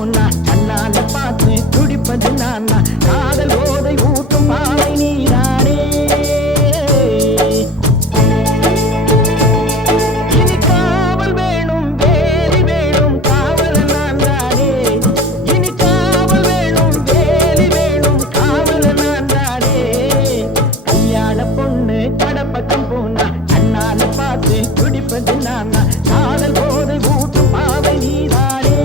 போனா கண்ணால பார்த்து துடிப்பது நானா காதல் போதை ஊட்டும் பாவை நீரானே இனி காவல் வேணும் வேலி வேணும் காவல் நான் தானே இனி காவல் வேணும் வேலி வேணும் காவல் நான் தானே கல்யாண பொண்ணு கடப்பக்கம் போனா கண்ணால பார்த்து துடிப்பது நானா காதல் போதை ஊட்டும் பாவை நீரானே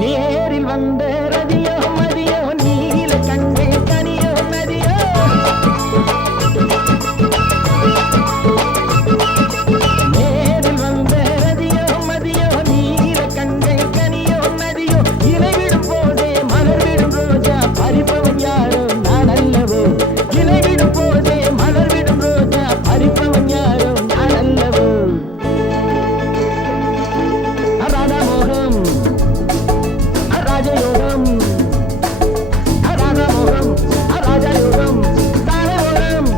நேரில் வந்த ரதியோ மதியோ நீல கண்கள் கனியோ நதியோ நேரில் வந்த ரதியோ மதியோ நீல கண்கள் கனியோ நதியோ இலைவிடும் போதே மலர்விடும் ரோஜா பறிப்பவன் யாரோ நான் அல்லவோ இலைவிடும் போதே மலர்விடும் ரோஜா பறிப்பவன் யாரோ நான் அல்லவோ ராதாமோகம் ராஜயோகம் ராதாமோகம் ராஜயோகம் தாரயோகம்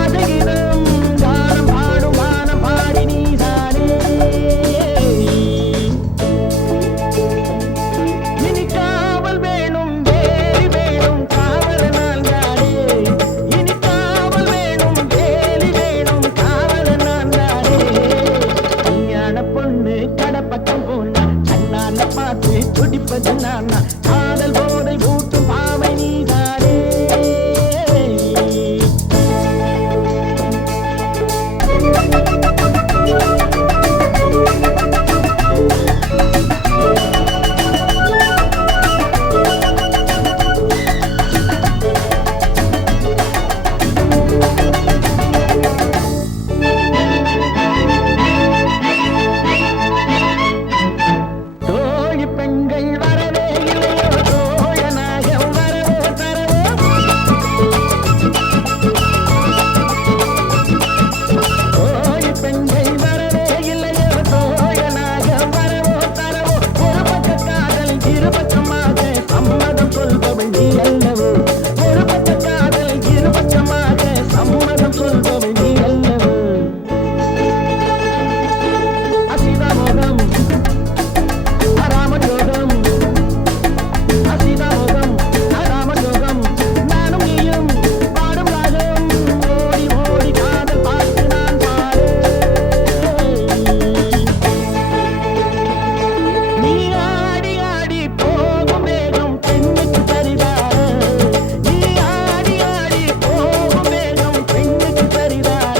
அதகிதம் கானம் பாடும் வானம் பாடி நீதானே இனி காவல் வேணும் வேலி வேணும் காவல் நான் தானே இனி காவல் வேணும் வேலி வேணும் காவல் நான் தானே கல்யாண பொண்ணு கடப்பக்கம் போனா கண்ணால பார்த்து துடிப்பது நானா காதல் போதை ஊட்டும் பாவை நீதானே தோழி பெண்கள் வரவே இல்லையோ தோழனாக வரவோ தரவோ தோழி பெண்கள் வரவே இல்லையோ தோழனாக வரவோ தரவோ ஒரு பக்க காதல் இருபக்கமாக சம்மதம் சொல்பவள் நீ அல்லவோ ஒரு பக்க காதல் இருபக்கமாக சம்மதம் சொல்பவள் நீ அல்லவோ அசிதாமோகம் ராமயோகம் அசிதாமோகம் ராமயோகம் நானும் நீயும் பாடும் ராகம் ஓடி ஓடி காதல் பார்த்து நான் பாடு நீ ஆடி ஆடி போகும் வேகம் பெண்ணுக்கு சரிதார நீ ஆடி ஆடி போகும் வேகம் பெண்ணுக்கு சரிதார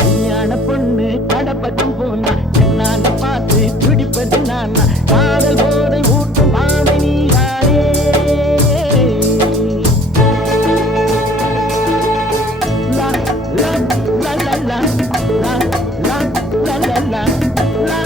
கல்யாண பொண்ணு கடப்பக்கம் போனா கண்ணால பார்த்து துடிப்பது நானா காதல் போதை ஊட்டும் பாவை நீதானே லா லா லா லா லா லா லா லா லா லா